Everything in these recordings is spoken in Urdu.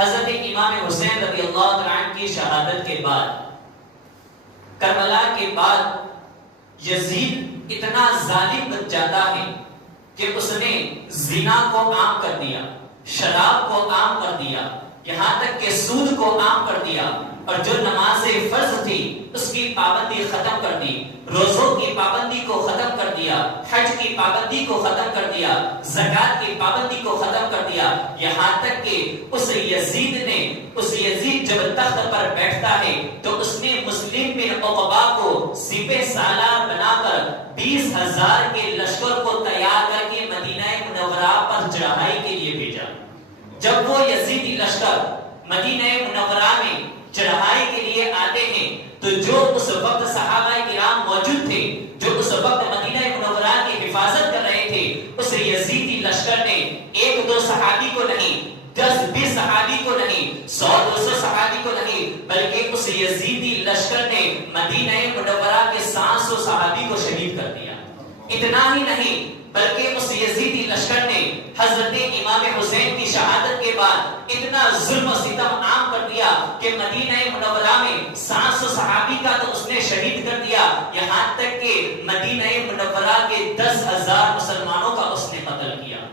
حضرت امام حسین رضی اللہ تعالیٰ عنہ کی شہادت کے بعد، کربلا کے بعد یزید اتنا ظالم بن جاتا ہے کہ اس نے زنا کو عام کر دیا، شراب کو عام کر دیا، یہاں تک کہ سود کو عام کر دیا، اور جو نماز فرض تھی اس کی پابندی ختم کر دی، روزوں کی پابندی کو ختم کر دیا، حج کی پابندی کو ختم کر دیا، زکات کی پابندی کو ختم کر دیا، یہاں تک کہ اس یزید جب تخت پر بیٹھتا ہے تو اس نے مسلم بن عقبہ کو سپہ سالار بنا کر 20,000 کے لشکر کو تیار کر کے مدینہ منورہ پر چڑھائی کے لیے بھیجا۔ جب وہ یزیدی لشکر مدینہ منورہ میں چڑھائی کے لیے آتے ہیں تو جو اس وقت صحابہ کرام موجود تھے، جو اس وقت مدینہ منورہ کی حفاظت کر رہے تھے، اس یزیدی لشکر نے 1-2 صحابی کو نہیں، 10-20 صحابی کو نہیں، 100-200 صحابی کو نہیں، بلکہ اس یزیدی لشکر نے مدینہ منورہ کے 700 صحابی کو شہید کر دیا۔ اتنا ہی نہیں بلکہ اس یزیدی لشکر نے حضرت امام حسین کی شہادت کے بعد اتنا ظلم و ستم عام کر دیا کہ مدینہ منورہ میں 700 صحابی کا تو اس نے شہید کر دیا، یہاں تک کہ مدینہ منورہ کے 10,000 مسلمانوں کا اس نے قتل کیا۔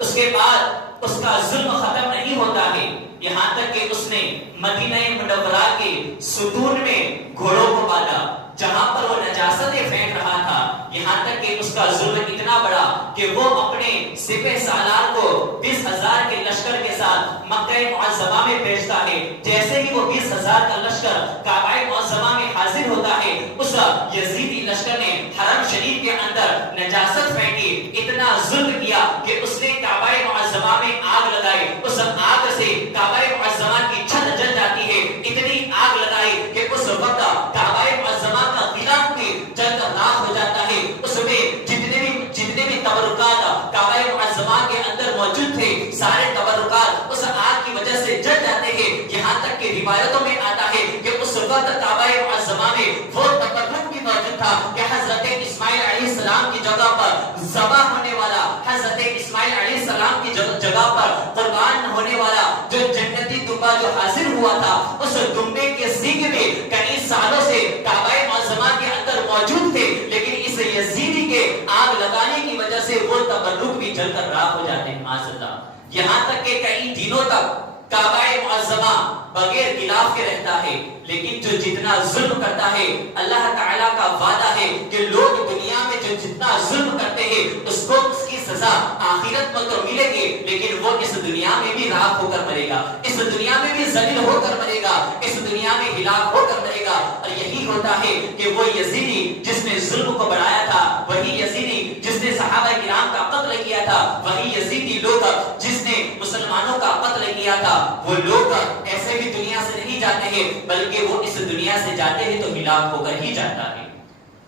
اس کے بعد اس کا ظلم ختم نہیں ہوتا ہے، یہاں تک کہ اس نے مدینہ منورہ کے ستون میں گھوڑوں کو باندھا جہاں پر وہ نجاستیں پھینک رہا تھا، یہاں تک کہ اس کا ظلم اتنا بڑا کہ وہ اپنے سپہ سالار کو 20,000 کے لشکر کے ساتھ مکہ معظمہ میں بھیجتا ہے۔ جیسے ہی وہ 20,000 کا لشکر کعبہ معظمہ میں حاضر ہوتا ہے، اس یزیدی لشکر نے حرم شریف کے اندر نجاست پھینکی، اتنا ظلم کیا کہ اس نے کعبہ معظمہ میں آگ لگائی، اس آگ سے کعبہ معظمہ کی چھت جل جاتی ہے، اتنی آگ لگائی کہ اس وقت کعبہ معظمہ کا غلاف بھی جل کر راکھ ہو جاتا ہے۔ اس میں جتنے بھی تبرکات کعبہ معظمہ کے اندر موجود تھے، سارے تبرکات اس آگ کی وجہ سے جل جاتے ہیں، یہاں تک کہ روایتوں میں آتا ہے کہ اس وقت کعبہ معظمہ میں وہ تبرک بھی موجود تھا کہ حضرت اسماعیل علیہ السلام کی جگہ پر ذبح ہونے والا، حضرت اسماعیل علیہ السلام کی جگہ پر قربان ہونے والا جو جنتی دمبا جو حاضر ہوا تھا، اس دمبے کے سینگ میں کئی سالوں سے کعبہ معظمہ کے اندر موجود تھے، لیکن اس یزیدی کے آگ لگانے کی وجہ سے وہ تبرک بھی جل کر راکھ ہو جاتے ہیں معاذ اللہ۔ یہاں تک کہ کئی دنوں تک کعبہ معظمہ بغیر غلاف کے رہتا ہے، لیکن جو جتنا ظلم کرتا ہے، اللہ تعالیٰ کا وعدہ ہے کہ لوگ دنیا میں جو جتنا ظلم کرتے ہیں اس کو اس کی سزا آخرت میں تو ملے گی، لیکن وہ اس دنیا میں بھی راکھ ہو کر مرے گا، اس دنیا میں بھی ذلیل ہو کر مرے گا، اس دنیا میں ہلاک ہو کر مرے گا۔ اور یہی ہوتا ہے کہ وہ یزیدی جس نے ظلم کو بڑھایا تھا، وہی یزیدی جس نے صحابہ کرام کا قتل کیا تھا، وہی یزیدی لوگ جس نے مسلمانوں کا قتل کیا تھا، وہ لوگ ایسے بھی دنیا سے نہیں جاتے ہیں، بلکہ وہ اس دنیا سے جاتے ہیں تو ہلاک ہو کر ہی جاتا ہے۔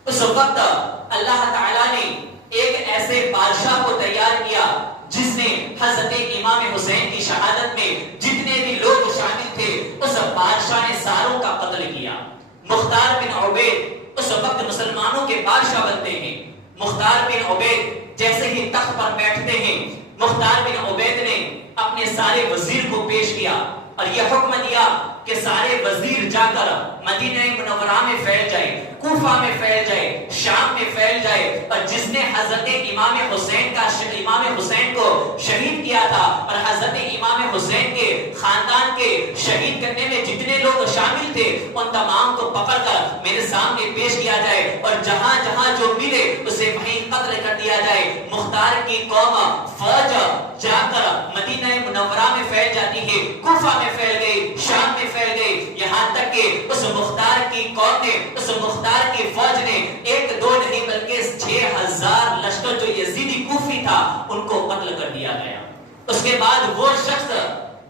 اس وقت اللہ تعالیٰ نے ایک ایسے بادشاہ کو تیار کیا جس نے حضرت امام حسین کی شہادت میں جتنے بھی لوگ شامل تھے، اس بادشاہ نے ساروں کا قتل کیا۔ مختار بن عبید اس وقت مسلمانوں کے بادشاہ بنتے ہیں۔ مختار بن عبید جیسے ہی تخت پر بیٹھتے ہیں، مختار بن عبید نے اپنے سارے وزیر کو پیش کیا اور یہ حکم دیا کہ سارے وزیر جا کر مدینہ منورہ میں پھیل جائے، کوفہ میں پھیل جائے، شام میں پھیل جائے، اور جس نے حضرت امام حسین کو شہید کیا تھا اور حضرت امام حسین کے خاندان کے شہید کرنے میں جتنے لوگ شامل تھے ان تمام کو پکڑ کر میرے سامنے پیش کیا جائے، اور جہاں جہاں جو ملے اسے وہیں قتل کر دیا جائے۔ مختار کی قوم فوج جا کر مدینہ منورہ میں پھیل جاتی ہے، کوفہ میں پھیل گئی، شام میں پھیل گئی، یہاں تک کہ اس مختار کی قوم نے، اس مختار کی فوج نے 1-2 نہیں بلکہ 6,000 لشکر جو یزیدی کوفی تھا ان کو قتل کر دیا گیا۔ اس کے بعد وہ شخص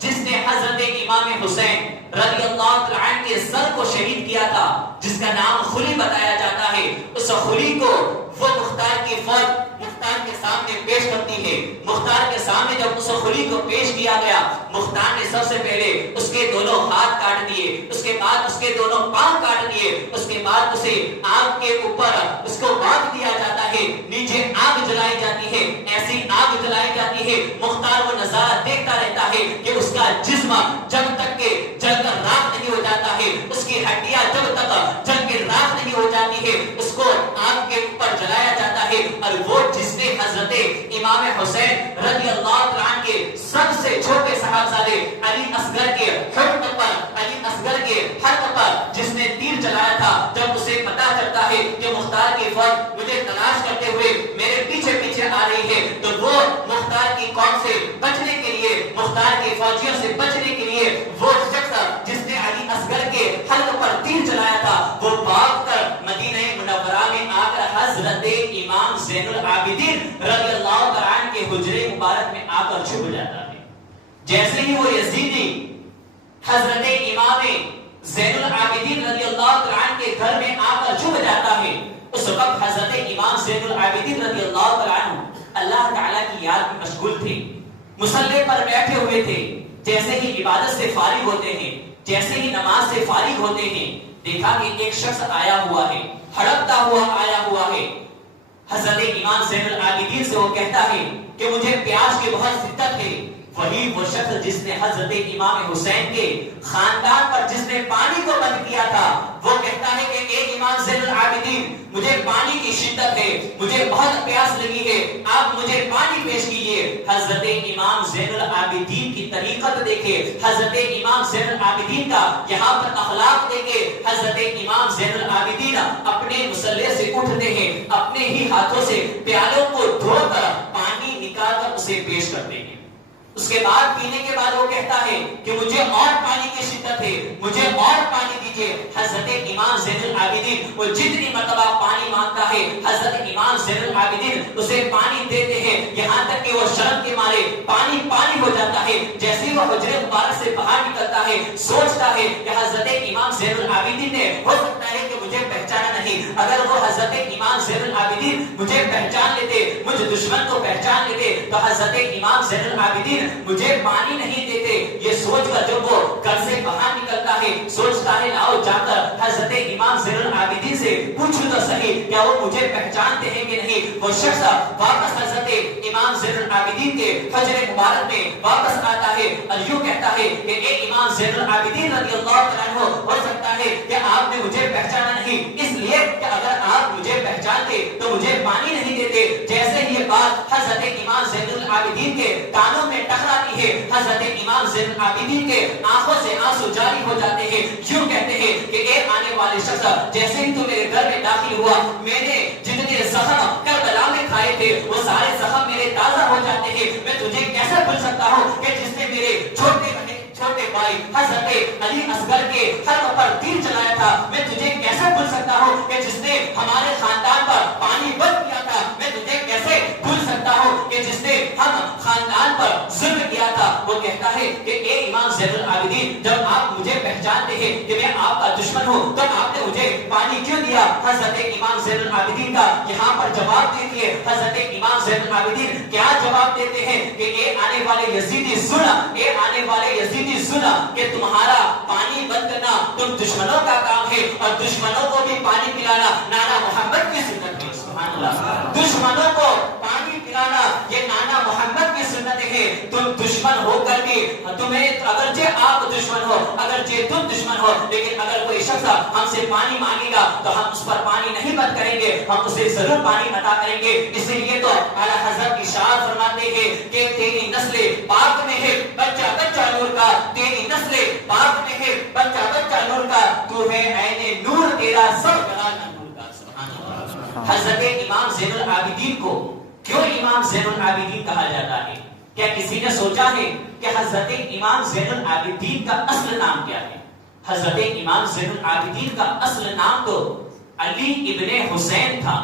جس نے حضرت امام حسین رضی اللہ تعالیٰ عنہ کے سر کو شہید کیا تھا، جس کا نام خلی بتایا جاتا ہے، اس خلی کو وہ مختار کی فوج مختار کے سامنے پیش کرتی ہے۔ مختار کے سامنے جب اس خلی کو پیش کیا گیا، مختار نے سب سے پہلے اس کے دونوں ہاتھ کاٹ دیے، اس کے بعد اس کے دونوں پاؤں کاٹ دیے، اس کے بعد اسے آگ کے اوپر اس کو باندھ دیا جاتا ہے، نیچے آگ جلائی جاتی ہے، ایسی آگ جلائی جاتی ہے، مختار وہ نظارہ دیکھتا رہتا ہے کہ اس کا جسم جب تک کہ جل کر راکھ نہیں ہو جاتا ہے، اس کی ہڈیاں جب تک جل کے راکھ نہیں ہو جاتی ہے، اس کو آگ کے اوپر جلایا جاتا ہے۔ اور وہ جس نے حضرت امام حسین رضی اللہ عنہ کے سب سے چھوٹے صاحبزادے علی اصغر کے حلق پر، علی اصغر کے حلق پر جس نے تیر چلایا تھا، جب اسے پتا چلتا ہے کہ مختار کی فوج مجھے تلاش کرتے ہوئے میرے پیچھے پیچھے آ رہی ہے، تو وہ مختار کی قوم سے بچنے کے لیے، مختار کی فوجیوں سے بچنے کے لیے وہ شخص جس نے علی اصغر کے حلق پر تیر چلایا تھا، وہ بھاگ کر مدینہ منورہ میں آ کر حضرت امام زین العابدین رضی اللہ عنہ کے حجرے مبارک میں آ کر چھپ جاتا ہے۔ جیسے ہی وہ یزیدی حضرت امام زین العابدین رضی اللہ عنہ کے گھر میں آ کر چھپ جاتا ہے، اس وقت حضرت امام زین العابدین رضی اللہ عنہ اللہ تعالیٰ کی یاد میں مشغول تھے، مصلی پر بیٹھے ہوئے تھے۔ جیسے ہی عبادت سے فارغ ہوتے ہیں، جیسے ہی نماز سے فارغ ہوتے ہیں، دیکھا کہ ایک شخص آیا ہوا ہے، ہڑپتا ہوا آیا ہوا ہے۔ حضرت امام زین العابدین سے وہ کہتا ہے کہ مجھے پیاس کی بہت شدت ہے۔ وہی وہ شخص جس نے حضرت امام حسین کے خاندان پر جس نے پانی کو بند کیا تھا، وہ کہتا ہے کہ اے امام زین العابدین، مجھے پانی کی شدت ہے، مجھے بہت پیاس لگی ہے، آپ مجھے پانی پیش کیجئے۔ حضرت امام زین العابدین کی طریقت دیکھے، حضرت امام زین العابدین کا یہاں پر اخلاق دیکھے۔ حضرت امام زین العابدین اپنے مصلی سے اٹھتے ہیں، اپنے ہی ہاتھوں سے پیالوں کو دھو کر پانی نکال کر اسے پیش کرتے ہیں۔ اس کے بعد پینے کے بعد وہ کہتا ہے کہ مجھے اور پانی کی شدت ہے، مجھے اور پانی دیجئے۔ حضرت امام زین العابدین وہ جتنی مرتبہ پانی مانگتا ہے، حضرت امام زین العابدین اسے پانی دیتے ہیں، یہاں تک کہ وہ شرم کے مارے پانی پانی ہو جاتا ہے۔ جیسے ہی وہ حجرے مبارک سے باہر نکلتا ہے، سوچتا ہے کہ حضرت امام زین العابدین نے ہو سکتا ہے کہ مجھے پہچانا نہیں، اگر وہ حضرت امام زین العابدین مجھے پہچان لیتے، مجھ دشمن کو پہچان لیتے، تو حضرت امام زین العابدین مجھے پانی نہیں دیتے۔ یہ سوچ کر جب وہ گھر سے باہر نکلتا ہے، سوچتا ہے لاؤ جا کر حضرت امام زین العابدین سے پوچھوں تو صحیح کیا وہ مجھے پہچانتے ہیں کہ نہیں۔ وہ شخص واپس حضرت امام زین العابدین کے حجرے مبارک میں واپس آتا ہے اور یوں کہتا ہے کہ اے امام زین العابدین رضی اللہ عنہ، ہو سکتا ہے کہ آپ نے مجھے پہچانا نہیں، اس لیے کہ اگر آپ مجھے پہچانتے تو مجھے پانی نہیں دیتے۔ جیسے یہ بات حضرت امام زین العابدین کے کانوں میں ٹکراتی ہے، حضرت امام زین العابدین کے آنکھوں سے آنسو جاری ہو جاتے ہیں، یوں کہتے ہیں کہ اے آنے والے شخص، جیسے ہی تو میرے گھر میں داخل ہوا، میں نے جتنے زخم کربلا میں کھائے تھے وہ سارے زخم میرے تازہ ہو جاتے ہیں۔ میں تجھے کیسے بھول سکتا ہوں کہ جس نے میرے چھوٹے بھائی حضرت علی اصغر کے حلق پر تیر چلایا تھا، میں تجھے کیسے بھول سکتا ہوں کہ جس نے ہمارے خاندان پر پانی بند کیا تھا، میں تجھے کیسے بھول سکتا ہوں کہ جس نے ہم خاندان پر ظلم کیا تھا۔ وہ کہتا ہے کہ اے امام زین العابدین، جب آپ مجھے پہچانتے ہیں کہ میں آپ کا دشمن ہوں، تو آپ نے مجھے پانی کیوں دیا؟ حضرت امام زین العابدین کا یہاں پر جواب دیتی ہے۔ حضرت امام زین العابدین کیا جواب دیتے ہیں کہ اے آنے والے یزیدی سن، اے آنے والے یزیدی سنا کہ تمہارا پانی بند کرنا تم دشمنوں کا کام ہے، اور دشمنوں کو بھی پانی پلانا نانا محمد کی سنت ہے۔ سبحان اللہ، دشمنوں کو پانی پلانا یہ نانا محمد کی سنت ہے۔ تم دشمن ہو کر بھی تمہیں، اگرچہ آپ دشمن ہو، اگرچہ تم دشمن ہو، لیکن اگر کوئی شخص ہم سے پانی مانگے گا تو ہم اس پر پانی نہیں بند کریں گے، ہم اسے ضرور پانی عطا کریں گے۔ اسی لیے تو اعلیٰ حضرت ارشاد فرماتے ہیں کہ تیری نسل پاک میں ہے بچہ بچہ نور کا، تیری نسل پاک میں ہے بچہ بچہ نور کا، تو ہے عین نور تیرا سب گرانا نور کا۔ سبحان اللہ۔ حضرت امام زین العابدین کو کیوں امام زین العابدین کہا جاتا ہے؟ کیا کسی نے سوچا ہے کہ حضرت امام زین العابدین کا اصل نام کیا ہے؟ حضرت امام زین العابدین کا اصل نام تو علی ابن حسین تھا،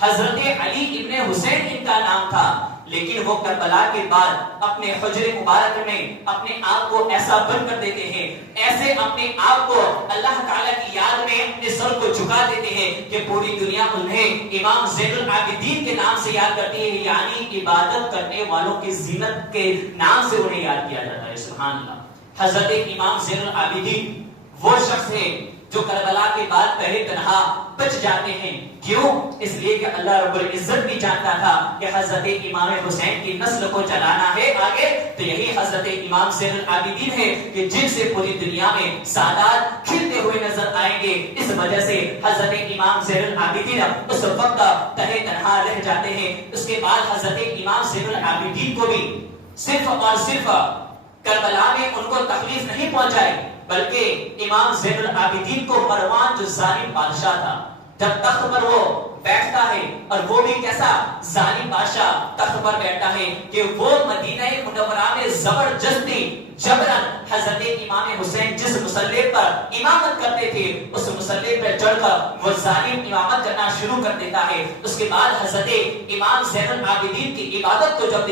حضرت علی ابن حسین ان کا نام تھا، لیکن وہ کربلا کے بعد اپنے حجرے مبارک میں اپنے آپ کو ایسا بند کر دیتے ہیں، ایسے اپنے آپ کو اللہ تعالیٰ کی یاد میں اپنے سر کو جھکا دیتے ہیں کہ پوری دنیا انہیں امام زین العابدین کے نام سے یاد کرتی ہے، یعنی عبادت کرنے والوں کی زینت کے نام سے انہیں یاد کیا جاتا ہے۔ سبحان اللہ۔ حضرت امام زین العابدین وہ شخص ہے جو کربلا کے بعد پہلے تنہا بچ جاتے ہیں۔ کیوں؟ اس لیے کہ اللہ رب العزت بھی جانتا تھا کہ حضرت امام حسین کی نسل کو چلانا ہے آگے، تو یہی حضرت امام زین العابدین ہے کہ جن سے پوری دنیا میں سادات کھلتے ہوئے نظر آئیں گے۔ اس وجہ سے حضرت امام زین العابدین اس وقت تہے تنہا رہ جاتے ہیں۔ اس کے بعد حضرت امام زین العابدین کو بھی صرف اور صرف کربلا میں ان کو تکلیف نہیں پہنچائی، بلکہ امام زین العابدین کو مروان جو ظالم بادشاہ تھا، جب تخت پر وہ بیٹھتا ہے، اور وہ بھی کیسا ظالم بادشاہ تخت پر بیٹھتا ہے کہ وہ مدینہ منورہ میں زبردستی جبرن حضرت امام حسین جس مسلح پر امامت کرتے تھے اس مسلح پر چڑھ کر وہ ظالم امامت کرنا شروع کر دیتا ہے۔ اس کے بعد حضرت امام زین العابدین کی عبادت کو جب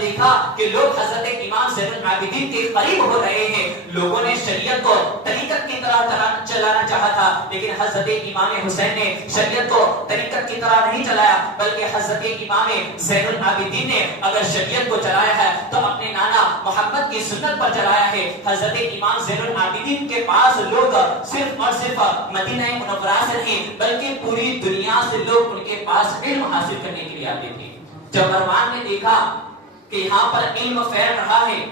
دیکھا کہ لوگ حضرت امام زین العابدین کے قریب ہو رہے ہیں، لوگوں نے شریعت کو طریقت کی طرح چلانا چاہا تھا، لیکن حضرت امام حسین نے شریعت کو طریقت کی طرح نہیں چلایا، بلکہ حضرت امام زین العابدین نے اگر شریعت کو چلایا ہے تو اپنے نانا محمد کی سنت پر چلایا ہے۔ حضرت امام زین العابدین کے پاس لوگ صرف اور صرف مدینہ منورہ سے نہیں بلکہ پوری دنیا سے لوگ ان کے پاس علم حاصل کرنے کے لیے آتے تھے۔ جب مروان نے دیکھا کہ یہاں پر علم پھیل رہا ہے،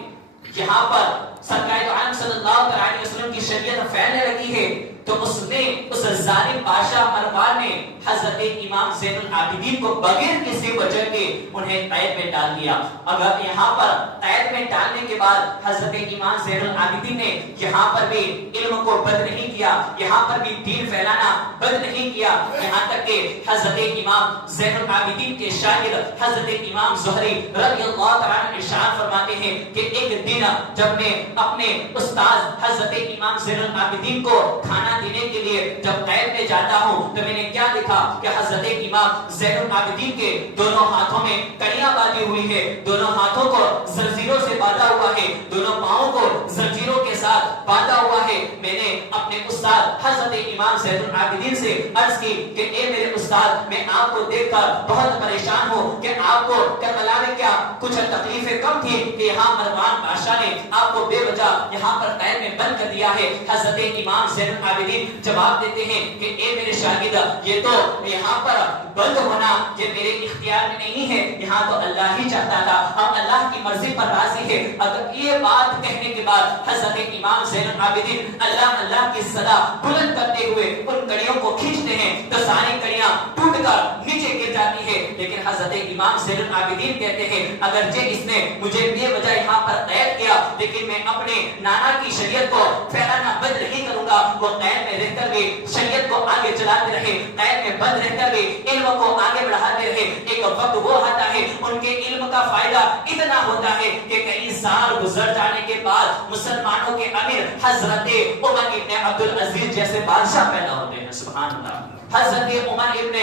یہاں پر سرکار دو عالم صلی اللہ علیہ وسلم کی شریعت پھیلنے لگی ہے، تو اس نے اس ظالم بادشاہ مروان نے حضرت امام زین العابدین کو بغیر کسی وجہ کے انہیں قید میں ڈال دیا۔ اگر یہاں پر قید میں ڈالنے کے بعد حضرت امام زین العابدین نے یہاں پر بھی علم کو بند نہیں کیا، یہاں پر بھی دین پھیلانا بند نہیں کیا، یہاں تک کہ حضرت امام زین العابدین کے شاگرد حضرت امام زہری رضی اللہ تعالیٰ عنہ ارشاد فرماتے ہیں کہ ایک دن جب میں اپنے استاد حضرت امام زین العابدین کو کھانا دینے کے لیے جب قید میں جاتا ہوں تو میں نے کیا دیکھا کہ حضرت امام زین العابدین کے دونوں ہاتھوں میں کڑیاں باندھی ہوئی ہے، دونوں ہاتھوں کو زنجیروں سے باندھا ہوا ہے، دونوں پاؤں کو زنجیروں کے ساتھ باندھا ہوا ہے۔ میں نے اپنے استاد حضرت امام زین العابدین سے عرض کی کہ اے میرے استاد، میں آپ کو دیکھ کر بہت پریشان ہوں کہ آپ کو کربلا میں کیا کچھ تکلیفیں کم تھی کہ یہاں مروان بادشاہ نے آپ کو بے وجہ یہاں پر قید میں بند کر دیا ہے۔ حضرت امام زین العابدین جواب دیتے ہیں کہ اے میرے شاگرد، یہ تو یہاں پر بند ہونا یہ میرے اختیار میں نہیں ہے، یہاں تو اللہ ہی چاہتا تھا، اب اللہ کی مرضی پر راضی ہے۔ اگر یہ بات کہنے کے بعد حضرت امام زین العابدین اللہ اللہ کی صدا بلند کرتے ہوئے ان کڑیوں کو کھینچتے ہیں تو ساری کڑیاں ٹوٹ کر نیچے گر جاتی ہے، لیکن حضرت امام زین العابدین کہتے ہیں اگرچہ اس نے مجھے بے وجہ یہاں پر قید کیا، لیکن میں اپنے نانا کی شریعت کو پھیلانا بند نہیں کروں گا۔ وہ قید میں رہ کر بھی شریعت کو آگے چلاتے رہے، قید میں بند رہ کر بھی علم کو آگے بڑھاتے رہے۔ ایک وقت وہ آتا ہے ان کے علم کا فائدہ اتنا ہوتا ہے کہ کئی سال گزر جانے کے بعد مسلمانوں کے امیر حضرت عمر ابن عبدالعزیز جیسے بادشاہ پیدا ہوتے ہیں۔ سبحان اللہ، حضرت عمر ابن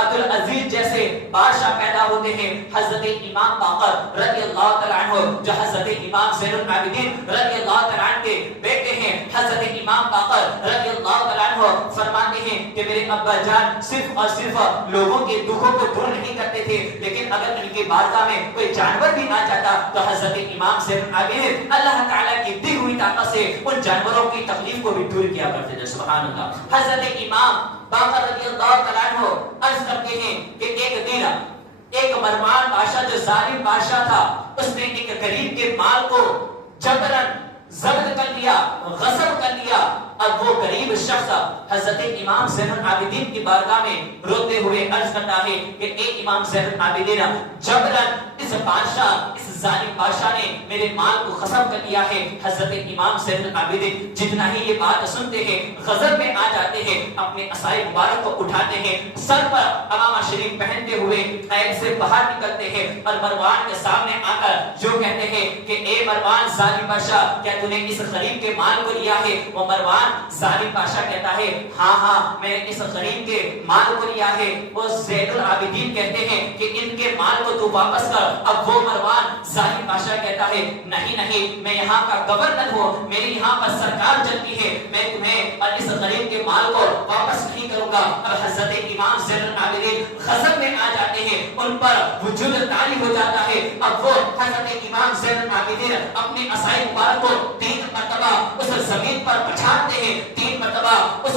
عبدالعزیز جیسے بادشاہ پیدا ہوتے ہیں۔ حضرت امام باقر رضی اللہ تعالیٰ عنہ جو حضرت امام زین العابدین رضی اللہ تعالیٰ عنہ کے بیٹے ہیں، حضرت امام باقر رضی اللہ تعالیٰ عنہ فرماتے ہیں کہ میرے ابا جان صرف اور صرف لوگوں کے دکھوں کو دور نہیں کرتے تھے، لیکن اگر ان کی بارگاہ میں کوئی جانور بھی آ جاتا تو حضرت امام زین العابدین اللہ تعالیٰ کی دی ہوئی طاقت سے ان جانوروں کی تکلیف کو بھی دور کیا کرتے تھے۔ سبحان اللہ۔ حضرت امام باقر رضی اللہ تعالیٰ عنہ عرض کرتے ہیں کہ ایک دن ایک مروان بادشاہ جو ظالم بادشاہ تھا، اس نے ایک غریب کے مال کو جبرن ضبط کر لیا، غصب کر لیا، اب وہ غریب شخص حضرت امام زین العابدین کی بارگاہ میں روتے ہوئے عرض کرتا ہے کہ اے امام زین العابدین، جبرن اس بادشاہ اس ظالم بادشاہ نے میرے مال کو غصب کر لیا ہے۔ حضرت امام زین العابدین جتنا ہی یہ بات سنتے ہیں غضب میں آ جاتے ہیں، اپنے عصائے مبارک کو اٹھاتے ہیں، سر پر امامہ شریف پہنتے ہوئے قید سے باہر نکلتے ہیں اور مروان کے سامنے آ کر جو کہتے ہیں کہ اے مروان ظالم بادشاہ، کیا تو نے اس غریب کے مال کو لیا ہے؟ وہ مروان ظالم بادشاہ کہتا ہے ہاں میں نے اس غریب کے مال کو لیا ہے۔ وہ زین العابدین کہتے ہیں کہ ان کے مال کو تو واپس کر۔ اب وہ مروان ظالم بادشاہ کہتا ہے نہیں میں یہاں کا گورنر ہوں، میری یہاں پر سرکار چلتی ہے، میں تمہیں اور اس غریب کے مال کو واپس نہیں کروں گا۔ اب حضرت امام زین العابدین غضب میں آ جاتے ہیں، ان پر وجود طاری ہو جاتا ہے۔ اب وہ حضرت امام زین العابدین اپنے عصائے مبارک کو 3 مرتبہ اس زمین پر پچھاڑتے ہیں، 3 مرتبہ اس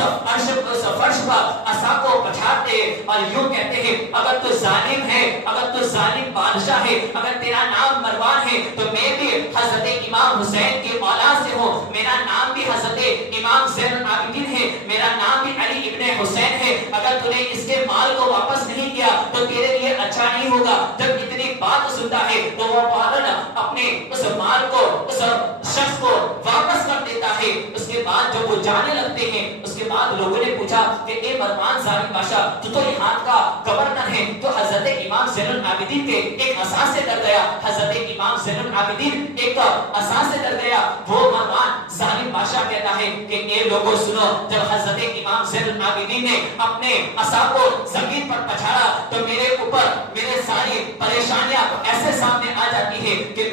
فرش پر عصا کو پچھاڑتے ہیں اور یوں کہتے ہیں اگر تو ظالم ہے، اگر تو ظالم بادشاہ ہے، اگر تیرا نام مروان ہے تو میں بھی حضرت امام حسین کی اولاد سے ہوں، میرا نام بھی حضرت امام زین العابدین ہے، میرا نام بھی علی ابن حسین ہے، اگر تو نے اس کے مال کو واپس نہیں کیا تو تیرے لیے اچھا نہیں ہوگا۔ جب اتنی بات سنتا ہے تو وہ فوراً اپنے اس مال کو اس شخص کو واپس کر دیتا ہے۔ اس کے بعد جب وہ جانے لگتے ہیں، اس کے بعد لوگوں نے پوچھا کہ اے مروان ظالم بادشاہ، تو یہاں کا گورنر ہے، تو حضرت امام زین العابدین کے ایک عصا سے ڈر گیا، حضرت امام زین العابدین ایک عصا سے ڈر گیا۔ وہ مروان ظالم بادشاہ کہتا ہے کہ اے لوگوں سنو، جب حضرت امام زین العابدین نے اپنے عصا کو زمین پر پچھاڑا تو میرے اوپر میرے ساری پریشانیاں ایسے سامنے آ جاتی ہے کہ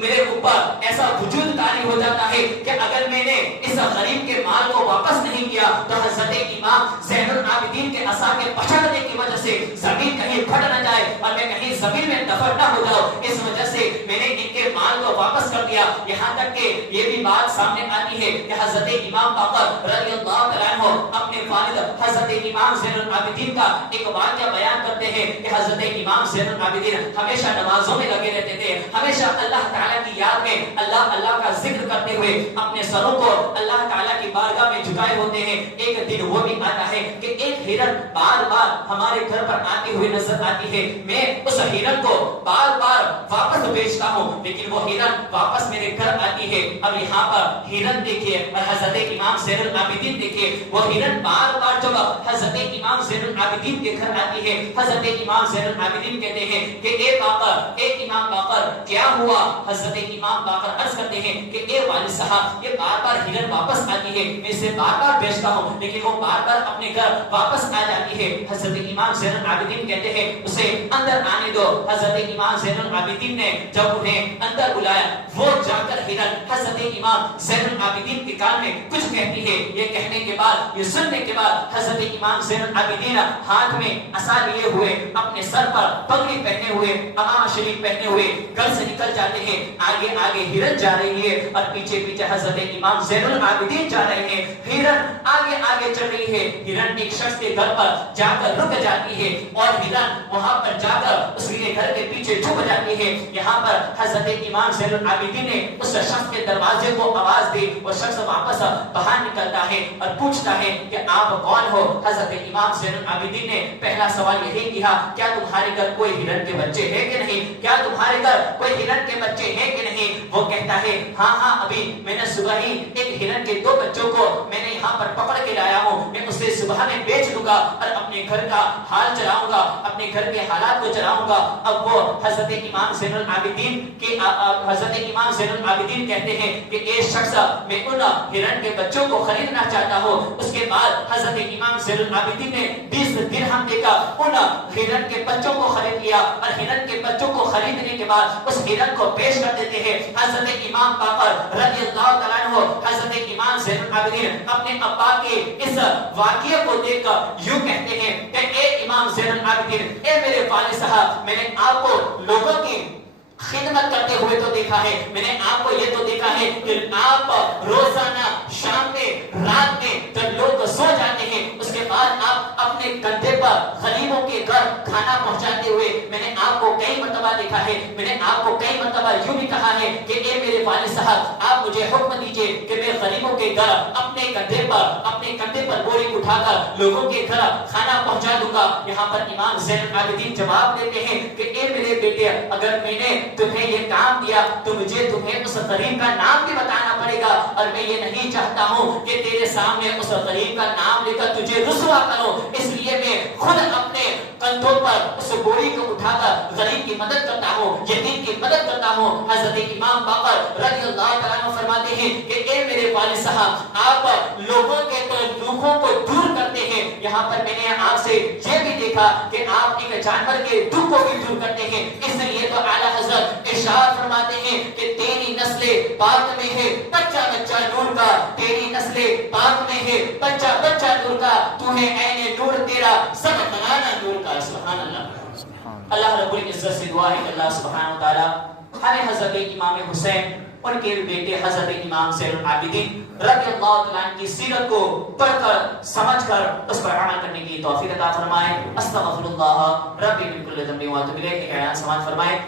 میرے اوپر ایسا وجود طاری ہو جاتا ہے کہ اگر میں نے اس غریب کے مال کو واپس نہیں کیا تو حضرت امام زین العابدین کے عصا کے پچھڑنے کی وجہ سے زمین کہیں پھٹ نہ جائے اور میں کہیں زمین میں دفن نہ ہو جاؤں، اس وجہ سے میں نے ان کے مال کو واپس کر دیا۔ یہاں تک کہ یہ بھی بات سامنے آتی ہے کہ حضرت امام باقر رضی اللہ تعالیٰ عنہ اپنے والد حضرت امام زین العابدین کا ایک واقعہ بیان کرتے ہیں کہ حضرت امام زین العابدین ہمیشہ نمازوں میں لگے رہتے تھے، ہمیشہ اللہ تعالیٰ کی یاد میں اللہ کا ذکر کرتے ہوئے اپنے سروں کو اللہ تعالیٰ کی بارگاہ میں جھکائے ہوتے ہیں۔ ایک دن وہ بھی آتا ہے کہ ایک ہرن بار بار ہمارے گھر پر آتی ہوئی نظر آتی ہے، میں اس ہرن کو بار بار واپس بھیجتا ہوں لیکن وہ ہرن واپس میرے گھر آتی ہے۔ اب یہاں پر ہرن دیکھیے اور حضرت امام زین العابدین دیکھیے، وہ ہرن بار بار جب حضرت امام زین العابدین کے گھر آتی ہے، حضرت امام زین العابدین کہتے ہیں کہ اے باقر، اے امام باقر کیا ہوا؟ حضرت امام باقر عرض کرتے ہیں کہ اے والد صاحب، یہ بار بار ہرن واپس آتی ہے، میں اسے بار بار بیچتا ہوں لیکن وہ بار بار اپنے گھر واپس آ جاتی ہے۔ حضرت امام زین العابدین کہتے ہیں اسے اندر آنے دو۔ حضرت امام زین العابدین نے جب انہیں اندر بلایا، وہ جا کر ہرن حضرت امام زین العابدین کے کان میں کچھ کہتی ہے۔ یہ کہنے کے بعد، یہ سننے کے بعد حضرت امام زین العابدین ہاتھ میں عصا لیے ہوئے، اپنے سر پر پگڑی پہنے ہوئے، امامہ شریف پہنے ہوئے گھر سے نکل جاتے ہیں۔ آگے آگے ہرن جا رہی ہے اور پیچھے پیچھے حضرت امام زین العابدین جا رہے ہیں۔ ہرن آگے آگے چل رہی ہے، ہرن ایک شخص کے گھر پر جا کر رک جاتی ہے اور ہرن وہاں پر جا کر اس کے گھر کے پیچھے چھپ جاتی ہے۔ یہاں پر حضرت امام زین العابدین نے اس شخص کے دروازے کو آواز دی، وہ شخص واپس باہر نکلتا ہے اور پوچھتا ہے کہ آپ کون ہو؟ حضرت امام زین العابدین نے پہلا سوال یہی کیا، کیا تمہارے گھر کوئی ہرن کے بچے ہیں کہ نہیں؟ کیا تمہارے گھر کوئی ہرن کے بچے ہیں کہ نہیں؟ وہ کہتا ہے ہاں ابھی میں نے صبح ہی ایک ہرن کے 2 بچوں کو میں نے یہاں پر پکڑ کے لایا ہوں، میں اسے صبح میں بیچ دوں گا اور اپنے گھر کا حال چلاؤں گا، اپنے گھر کے حالات کو چلاؤں گا۔ اب وہ حضرت امام زین العابدین کہتے ہیں کہ ایک شخص میں ان ہرن کے بچوں کو خریدنا چاہتا ہوں۔ اس کے بعد حضرت امام زین العابدین نے 20 درہم دے کر ان ہرن کے بچوں کو خرید لیا اور ہرن کے بچوں کو خریدنے کے بعد اس ہرن کو پیش کر دیتے ہیں۔ حضرت امام باقر رضی اللہ تعالیٰ عنہ حضرت امام زین العابدین اپنے ابا کے اس واقعے کو دیکھ کر یوں کہتے ہیں کہ اے امام زین العابدین، اے میرے والد صاحب، میں نے آپ کو لوگوں کی خدمت کرتے ہوئے تو دیکھا ہے، میں نے آپ کو یہ تو دیکھا ہے کہ آپ روزانہ شام میں رات میں جب لوگ سو جاتے ہیں اس کے بعد آپ اپنے کندھے پر غریبوں کے گھر کھانا پہنچاتے ہوئے میں نے آپ کو کئی مرتبہ دیکھا ہے۔ میں نے آپ کو کئی مرتبہ یوں بھی کہا ہے کہ اے میرے والد صاحب، آپ مجھے حکم دیجئے کہ میں غریبوں کے گھر اپنے کندھے پر بوری اٹھا کر لوگوں کے گھر کھانا پہنچا دوں گا۔ یہاں پر امام زین العابدین جواب دیتے ہیں کہ اے میرے بیٹے، اگر میں نے تمہیں یہ کام دیا تو مجھے تمہیں اس غریب کا نام بھی بتانا پڑے گا، اور میں یہ نہیں چاہتا ہوں کہ تیرے سامنے اس غریب کا نام لے کر تجھے رسوا کروں، اس لیے میں خود اپنے کندھوں پر اس بوری کو اٹھا کر غریب کی مدد کرتا ہوں، یتیم کی مدد کرتا ہوں۔ حضرت امام باقر رضی اللہ تعالیٰ عنہ فرماتے ہیں کہ اے میرے والد صاحب، آپ لوگوں کے دکھوں کو دور کرتے ہیں۔ یہاں پر میں نے آپ سے یہ بھی دیکھا کہ آپ ایک جانور کے دکھ کو بھی دور کرتے ہیں، اس لیے تو اعلیٰ حضرت ارشاد فرماتے ہیں کہ تیری نسل پاک میں ہے بچہ بچہ نور کا، تیری نسل پاک میں ہے بچہ بچہ نور کا، تو ہے عین نور تیرا سب بنانا نور کا۔ سبحان اللہ۔ اللہ رب العزت سے دعا ہے کہ اللہ سبحانہ وتعالی ہمیں حضرت امام حسین ان کے بیٹے حضرت امام زین العابدین رضی اللہ تعالیٰ عنہ کی سیرت کو پڑھ کر سمجھ کر اس پر عمل کرنے کی توفیق عطا فرمائے. استغفر اللہ ربی من کل ذنب و اتوب الیہ. ایک اعلان سماعت فرمائے.